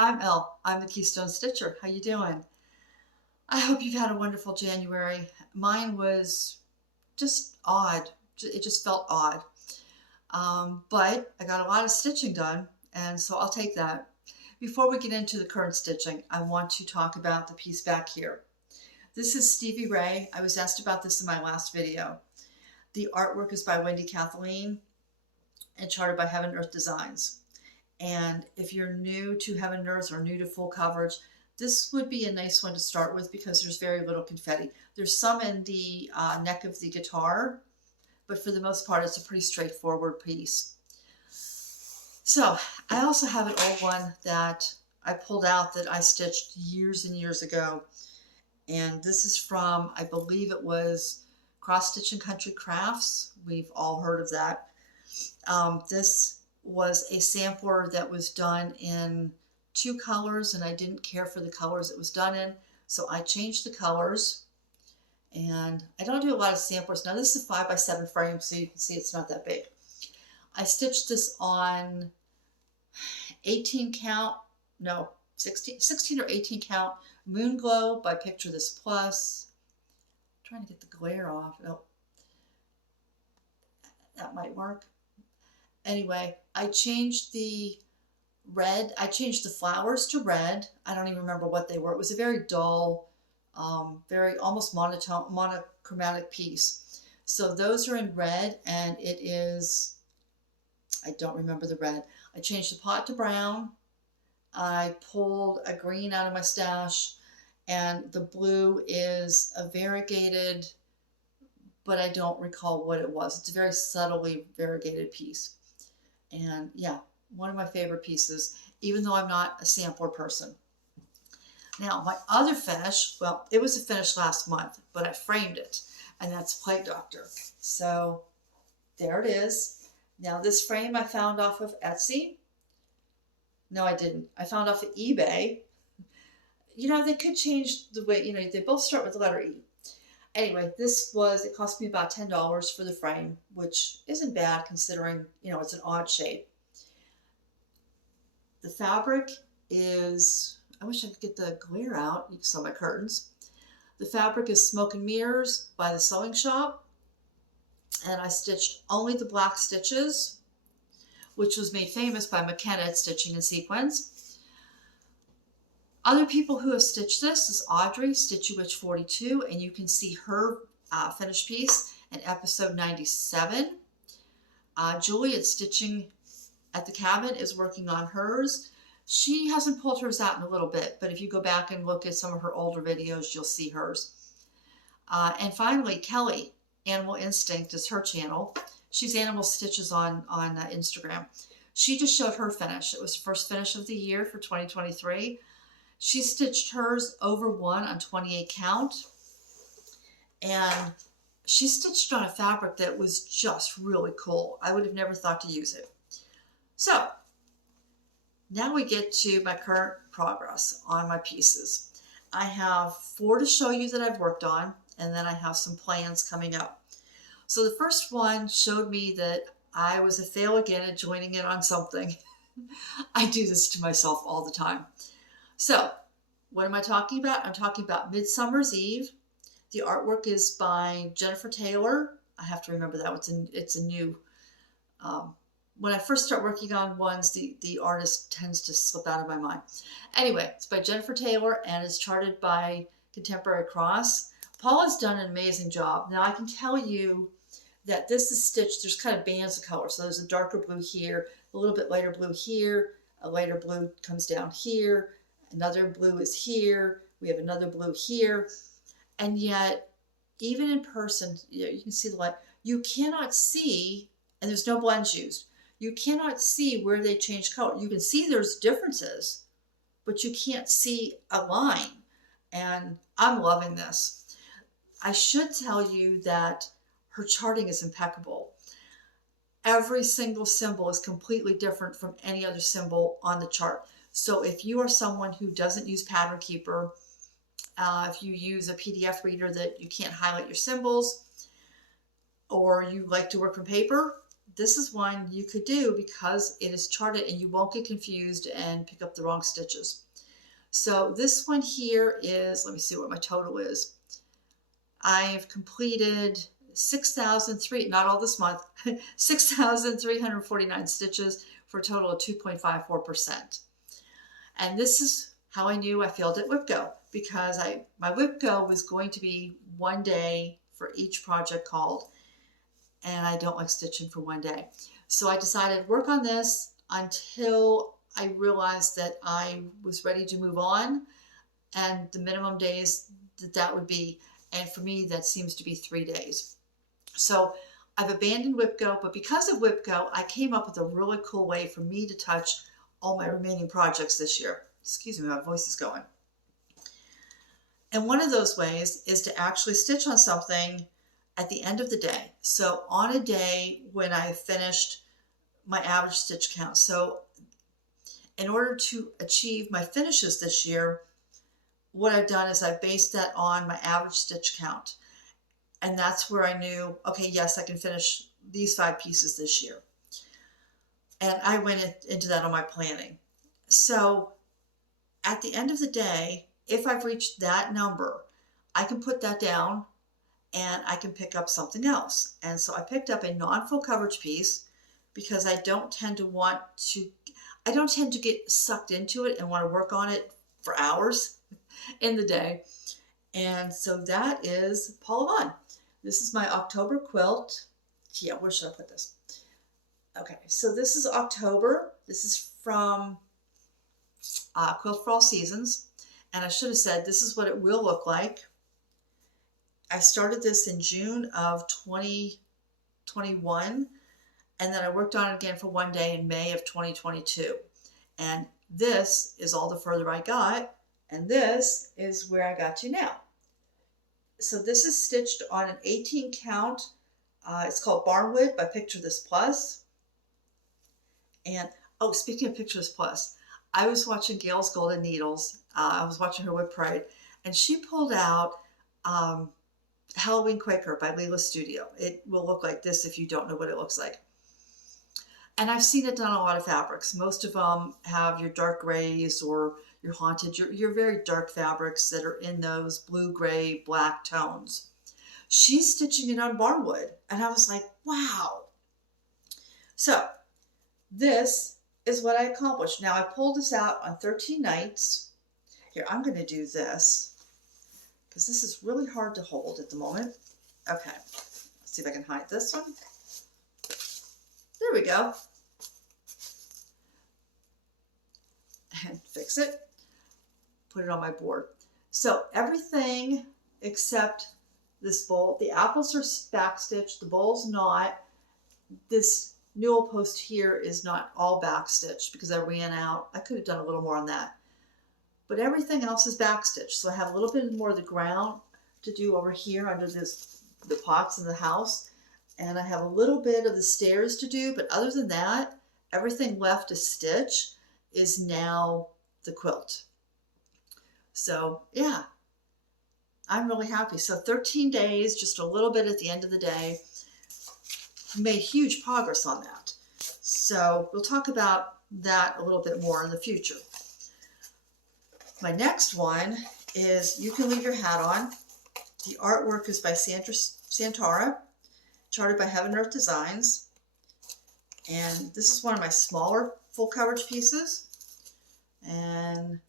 I'm Elle. I'm the Keystone Stitcher. How you doing? I hope you've had a wonderful January. Mine was just odd. It just felt odd. But I got a lot of stitching done, and so I'll take that. Before we get into the current stitching, I want to talk about the piece back here. This is Stevie Ray. I was asked about this in my last video. The artwork is by Wendy, Kathleen, and charted by Heaven Earth Designs. And if you're new to Heaven Earth or new to full coverage, this would be a nice one to start with because there's very little confetti. There's some in the neck of the guitar, but for the most part, it's a pretty straightforward piece. So I also have an old one that I pulled out that I stitched years and years ago. And this is from, I believe it was Cross Stitch and Country Crafts. We've all heard of that. This was a sampler that was done in 2 colors, and I didn't care for the colors it was done in, so I changed the colors. And I don't do a lot of samplers. Now this is a 5x7 frame, so you can see it's not that big. I stitched this on 16 or 18 count Moon Glow by Picture This Plus. I'm trying to get the glare off. Oh, that might work. Anyway, I changed the red. I changed the flowers to red. I don't even remember what they were. It was a very dull, very almost monochromatic piece. So those are in red, and it is, I don't remember the red. I changed the pot to brown. I pulled a green out of my stash, and the blue is a variegated, but I don't recall what it was. It's a very subtly variegated piece. And yeah, one of my favorite pieces, even though I'm not a sampler person. Now, my other finish, well, it was a finish last month, but I framed it, and that's Plague Doctor. So there it is. Now, this frame I found off of Etsy. No, I didn't. I found off of eBay. You know, they could change the way, you know, they both start with the letter E. Anyway, it cost me about $10 for the frame, which isn't bad considering, you know, it's an odd shape. The fabric is, I wish I could get the glare out. You can see my curtains. The fabric is Smoke and Mirrors by The Sewing Shop. And I stitched only the black stitches, which was made famous by McKenna at Stitching and Sequins. Other people who have stitched this is Audrey, Stitchy Witch 42, and you can see her finished piece in episode 97. Julie at Stitching at the Cabin is working on hers. She hasn't pulled hers out in a little bit, but if you go back and look at some of her older videos, you'll see hers. And finally, Kelly, Animal Instinct is her channel. She's Animal Stitches on Instagram. She just showed her finish. It was the first finish of the year for 2023. She stitched hers over 1 on 28 count, and she stitched on a fabric that was just really cool. I would have never thought to use it. So now we get to my current progress on my pieces. I have 4 to show you that I've worked on, and then I have some plans coming up. So the first one showed me that I was a fail again at joining in on something. I do this to myself all the time. So, what am I talking about? I'm talking about Midsummer's Eve. The artwork is by Jennifer Taylor. I have to remember that. It's a new... when I first start working on ones, the artist tends to slip out of my mind. Anyway, it's by Jennifer Taylor and is charted by Contemporary Cross. Paula's done an amazing job. Now, I can tell you that this is stitched, there's kind of bands of color. So there's a darker blue here, a little bit lighter blue here, a lighter blue comes down here, another blue is here, we have another blue here, and yet, even in person, you can see the light, you cannot see, and there's no blends used, you cannot see where they change color. You can see there's differences, but you can't see a line, and I'm loving this. I should tell you that her charting is impeccable. Every single symbol is completely different from any other symbol on the chart. So if you are someone who doesn't use Pattern Keeper, if you use a PDF reader that you can't highlight your symbols, or you like to work from paper, this is one you could do because it is charted and you won't get confused and pick up the wrong stitches. So this one here is, let me see what my total is. I've completed 6,003, not all this month, 6,349 stitches for a total of 2.54%. And this is how I knew I failed at Whip Go, because my Whip Go was going to be one day for each project called, and I don't like stitching for one day. So I decided to work on this until I realized that I was ready to move on, and the minimum days that would be, and for me that seems to be 3 days. So I've abandoned Whip Go, but because of Whip Go, I came up with a really cool way for me to touch all my remaining projects this year. Excuse me, my voice is going. And one of those ways is to actually stitch on something at the end of the day. So on a day when I finished my average stitch count. So in order to achieve my finishes this year, what I've done is I based that on my average stitch count. And that's where I knew, okay, yes, I can finish these 5 pieces this year. And I went into that on my planning. So at the end of the day, if I've reached that number, I can put that down and I can pick up something else. And so I picked up a non-full coverage piece because I don't tend to get sucked into it and want to work on it for hours in the day. And so that is Paula Vaughan. This is my October quilt. Yeah, where should I put this? Okay, so this is October. This is from Quilt for All Seasons. And I should have said this is what it will look like. I started this in June of 2021. And then I worked on it again for one day in May of 2022. And this is all the further I got. And this is where I got to now. So this is stitched on an 18 count. It's called Barnwood by Picture This Plus. And, oh, speaking of Picture This Plus, I was watching Gail's Golden Needles. I was watching her Whip Parade, and she pulled out Halloween Quaker by Leela Studio. It will look like this if you don't know what it looks like. And I've seen it done on a lot of fabrics. Most of them have your dark grays or your haunted, your very dark fabrics that are in those blue, gray, black tones. She's stitching it on Barnwood, and I was like, wow. So this is what I accomplished. Now I pulled this out on 13 nights. Here, I'm going to do this because this is really hard to hold at the moment. Okay, let's see if I can hide this one. There we go. And fix it. Put it on my board. So everything except this bowl. The apples are backstitched. The bowl's not. This newel post here is not all backstitched because I ran out. I could have done a little more on that. But everything else is backstitched. So I have a little bit more of the ground to do over here under the pots in the house. And I have a little bit of the stairs to do. But other than that, everything left to stitch is now the quilt. So yeah, I'm really happy. So 13 days, just a little bit at the end of the day. Made huge progress on that. So we'll talk about that a little bit more in the future. My next one is You Can Leave Your Hat On. The artwork is by Santara, charted by Heaven Earth Designs. And this is one of my smaller full coverage pieces. And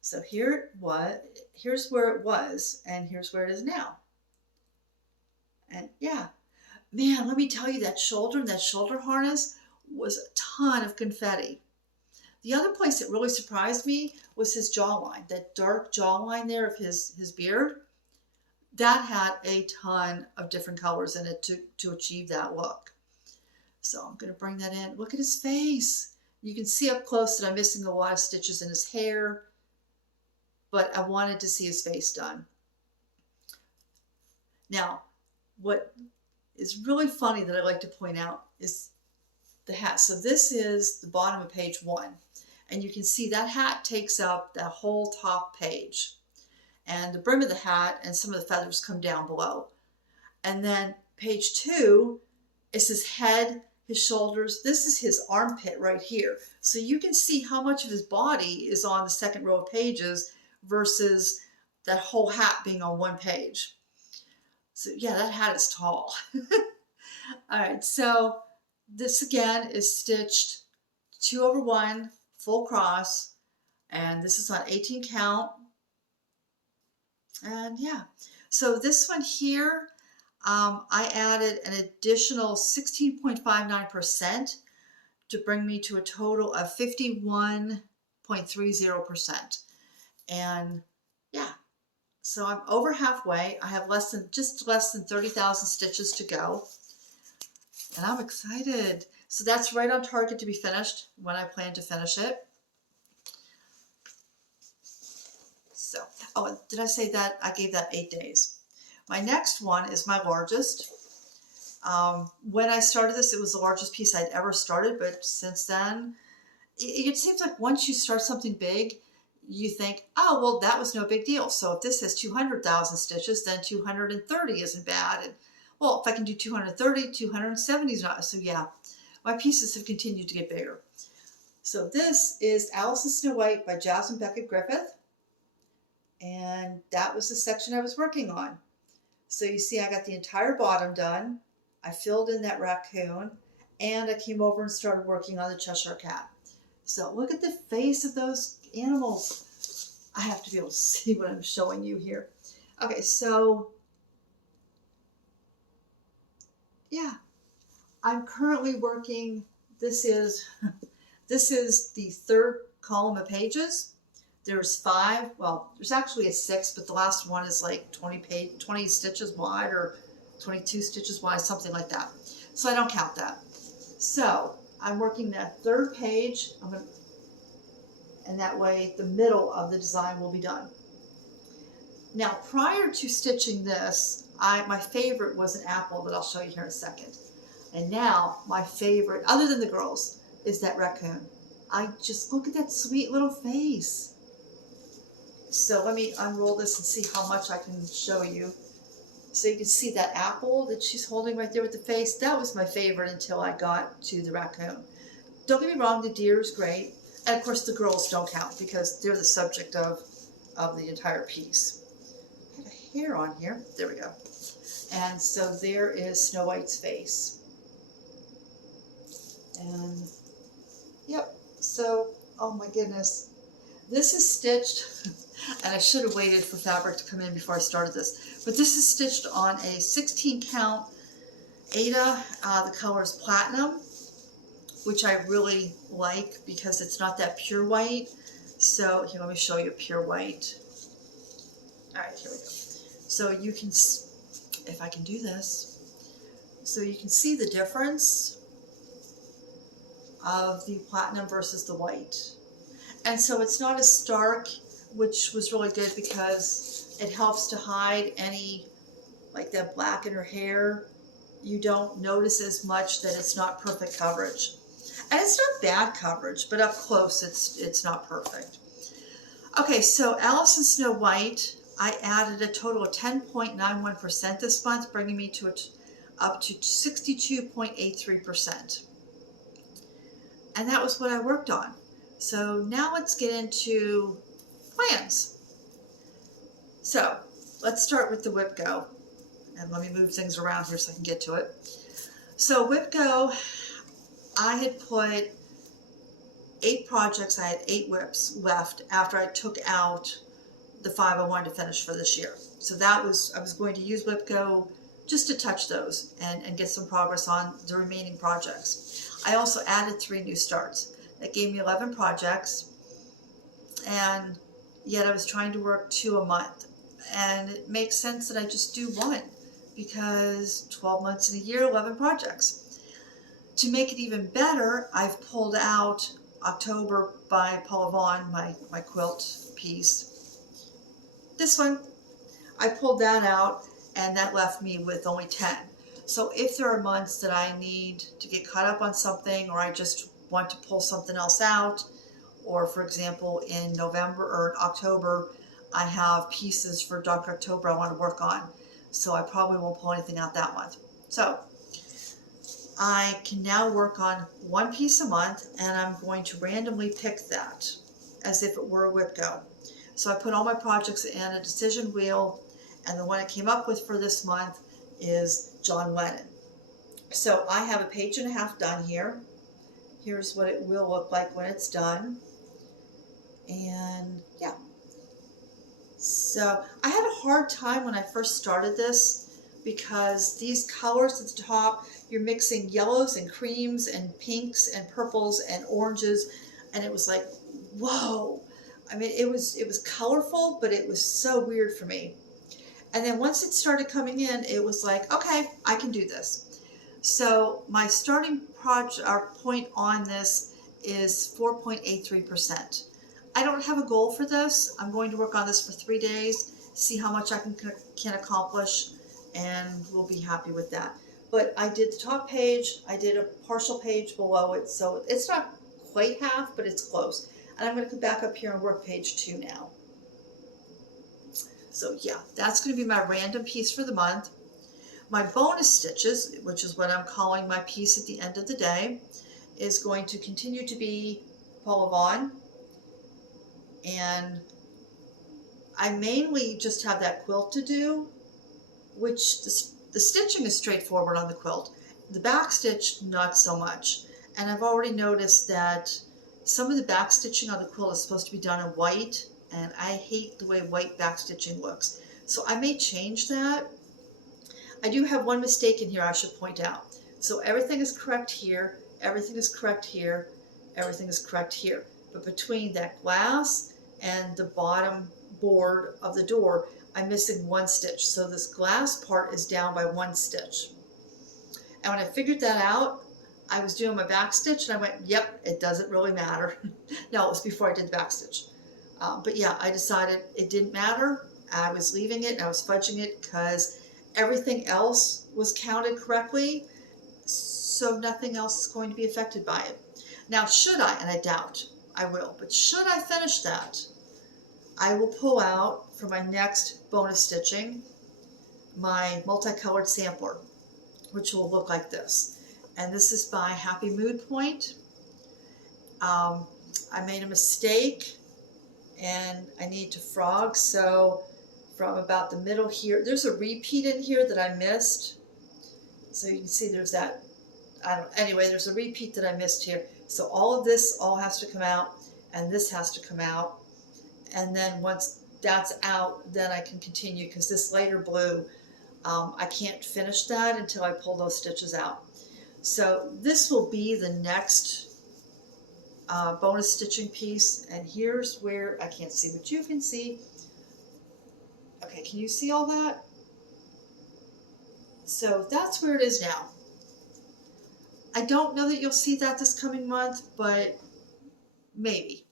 so here's where it was, and here's where it is now. And yeah, man, let me tell you, that shoulder harness was a ton of confetti. The other place that really surprised me was his jawline, that dark jawline there of his beard. That had a ton of different colors in it to achieve that look. So I'm going to bring that in. Look at his face. You can see up close that I'm missing a lot of stitches in his hair, but I wanted to see his face done. Now, what is really funny that I like to point out is the hat. So this is the bottom of page 1. And you can see that hat takes up that whole top page. And the brim of the hat and some of the feathers come down below. And then page 2 is his head his shoulders. This is his armpit right here. So you can see how much of his body is on the second row of pages versus that whole hat being on one page. So yeah, that hat is tall. All right, so this again is stitched 2/1 full cross, and this is on 18 count. And yeah, so this one here, I added an additional 16.59% to bring me to a total of 51.30%. And yeah, so I'm over halfway. I have just less than 30,000 stitches to go. And I'm excited. So that's right on target to be finished when I plan to finish it. So, oh, did I say that? I gave that 8 days. My next one is my largest. When I started this, it was the largest piece I'd ever started, but since then, it seems like once you start something big, you think, oh, well, that was no big deal. So if this has 200,000 stitches, then 230 isn't bad. And well, if I can do 230, 270 is not. So yeah, my pieces have continued to get bigger. So this is Allison Snow White by Jasmine Beckett-Griffith. And that was the section I was working on. So you see I got the entire bottom done. I filled in that raccoon, and I came over and started working on the Cheshire Cat. So look at the face of those animals. I have to be able to see what I'm showing you here. Okay, so yeah, I'm currently working, this is the third column of pages. There's 5, well, there's actually a 6, but the last one is like 20 stitches wide or 22 stitches wide, something like that. So I don't count that. So I'm working that third page, and that way the middle of the design will be done. Now, prior to stitching this, my favorite was an apple that I'll show you here in a second. And now my favorite, other than the girls, is that raccoon. I just look at that sweet little face. So let me unroll this and see how much I can show you. So you can see that apple that she's holding right there with the face. That was my favorite until I got to the raccoon. Don't get me wrong, the deer is great. And of course the girls don't count because they're the subject of the entire piece. I have a hair on here. There we go. And so there is Snow White's face. And yep, so, oh my goodness. This is stitched, and I should have waited for fabric to come in before I started this, but this is stitched on a 16 count Aida. The color is Platinum, which I really like because it's not that pure white. So here, let me show you pure white. All right, here we go. So you can, if I can do this, so you can see the difference of the platinum versus the white. And so it's not as stark, which was really good because it helps to hide any, like that black in her hair. You don't notice as much that it's not perfect coverage. And it's not bad coverage, but up close it's not perfect. Okay, so Allison Snow White, I added a total of 10.91% this month, bringing me to up to 62.83%. And that was what I worked on. So now let's get into plans. So let's start with the whip go. And let me move things around here so I can get to it. So whip go, I had put 8 projects, I had 8 whips left after I took out the 5 I wanted to finish for this year. So that was, I was going to use whip go just to touch those and get some progress on the remaining projects. I also added 3 new starts. That gave me 11 projects, and yet I was trying to work 2 a month. And it makes sense that I just do 1 because 12 months in a year, 11 projects. To make it even better, I've pulled out October by Paula Vaughan, my quilt piece. This one, I pulled that out, and that left me with only 10. So if there are months that I need to get caught up on something, or I just want to pull something else out, or for example in November or October I have pieces for Dark October I want to work on, so I probably won't pull anything out that month. So I can now work on one piece a month, and I'm going to randomly pick that as if it were a whip go. So I put all my projects in a decision wheel, and the one I came up with for this month is John Lennon. So I have a page and a half done here. Here's what it will look like when it's done. And yeah. So I had a hard time when I first started this because these colors at the top, you're mixing yellows and creams and pinks and purples and oranges, and it was like, whoa. I mean, it was colorful, but it was so weird for me. And then once it started coming in, it was like, okay, I can do this. So my starting point on this is 4.83%. I don't have a goal for this. I'm going to work on this for 3 days, see how much I can accomplish, and we'll be happy with that. But I did the top page, I did a partial page below it, so it's not quite half, but it's close. And I'm going to come back up here and work page 2 now. So yeah, that's going to be my random piece for the month. My bonus stitches, which is what I'm calling my piece at the end of the day, is going to continue to be Paula Vaughan. And I mainly just have that quilt to do, which the stitching is straightforward on the quilt. The back stitch, not so much. And I've already noticed that some of the back stitching on the quilt is supposed to be done in white, and I hate the way white back stitching looks. So I may change that. I do have one mistake in here I should point out. So everything is correct here, everything is correct here, everything is correct here. But between that glass and the bottom board of the door, I'm missing one stitch. So this glass part is down by one stitch. And when I figured that out, I was doing my back stitch and I went, yep, it doesn't really matter. No, it was before I did the back stitch. But yeah, I decided it didn't matter. I was leaving it and I was fudging it because everything else was counted correctly. So nothing else is going to be affected by it. Now, should I, and I doubt I will, but should I finish that, I will pull out for my next bonus stitching my multicolored sampler, which will look like this. And this is by Happy Mood Point. I made a mistake and I need to frog, so from about the middle here, there's a repeat in here that I missed. So you can see there's that, anyway, there's a repeat that I missed here. So all of this all has to come out, and this has to come out. And then once that's out, then I can continue, because this lighter blue, I can't finish that until I pull those stitches out. So this will be the next bonus stitching piece, and here's where I can't see what you can see. Okay, can you see all that? So that's where it is now. I don't know that you'll see that this coming month, but maybe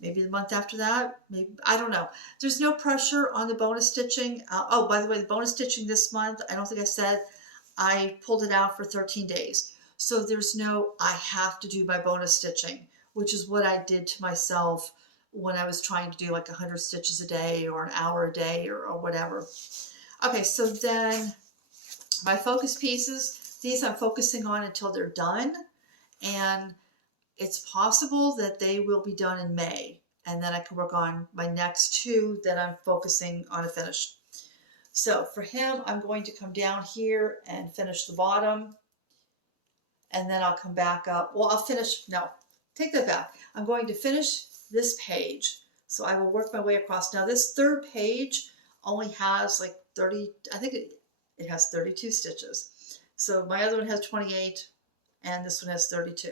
the month after that, maybe, I don't know. There's no pressure on the bonus stitching. Oh, by the way, the bonus stitching this month, I don't think I said, I pulled it out for 13 days. So there's no, I have to do my bonus stitching, which is what I did to myself when I was trying to do like 100 stitches a day or an hour a day or whatever. Okay, so then my focus pieces, these I'm focusing on until they're done. And it's possible that they will be done in May. And then I can work on my next 2 that I'm focusing on a finish. So for him, I'm going to come down here and finish the bottom. And then I'll come back up. Well, I'll finish, no, take that back. I'm going to finish this page. So I will work my way across. Now this third page only has like 30, I think it has 32 stitches. So my other one has 28 and this one has 32.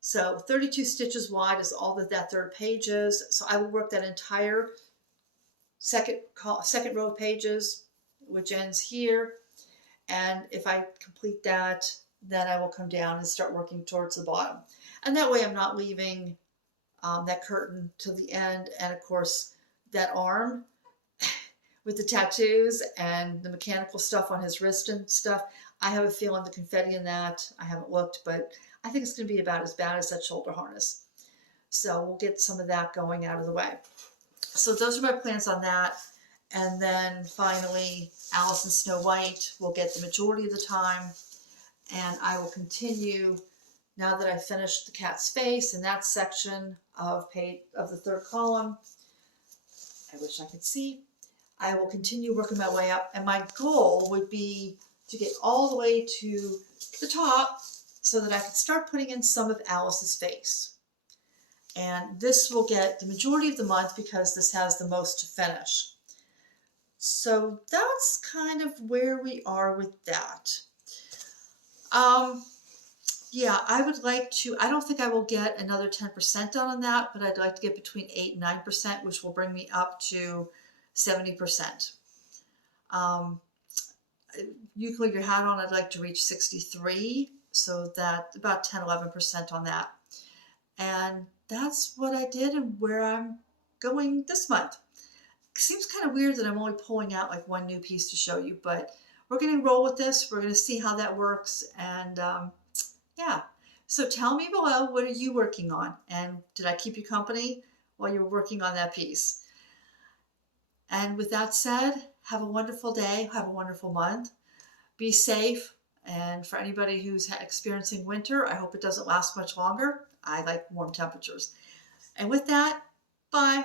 So 32 stitches wide is all that third page is. So I will work that entire second row of pages, which ends here. And if I complete that, then I will come down and start working towards the bottom. And that way I'm not leaving that curtain till the end. And of course, that arm with the tattoos and the mechanical stuff on his wrist and stuff, I have a feeling the confetti in that, I haven't looked, but I think it's going to be about as bad as that shoulder harness. So we'll get some of that going out of the way. So those are my plans on that. And then finally, Allison Snow White will get the majority of the time. And I will continue now that I finished the cat's face in that section of the third column. I wish I could see. I will continue working my way up, and my goal would be to get all the way to the top so that I can start putting in some of Alice's face. And this will get the majority of the month because this has the most to finish. So that's kind of where we are with that. Yeah, I would like to, I don't think I will get another 10% done on that, but I'd like to get between 8 and 9%, which will bring me up to 70%. You can leave your hat on, I'd like to reach 63, so that about 10, 11% on that. And that's what I did and where I'm going this month. It seems kind of weird that I'm only pulling out like one new piece to show you, but we're going to roll with this. We're going to see how that works. And yeah, so tell me below, what are you working on? And did I keep you company while you were working on that piece? And with that said, have a wonderful day. Have a wonderful month. Be safe. And for anybody who's experiencing winter, I hope it doesn't last much longer. I like warm temperatures. And with that, bye.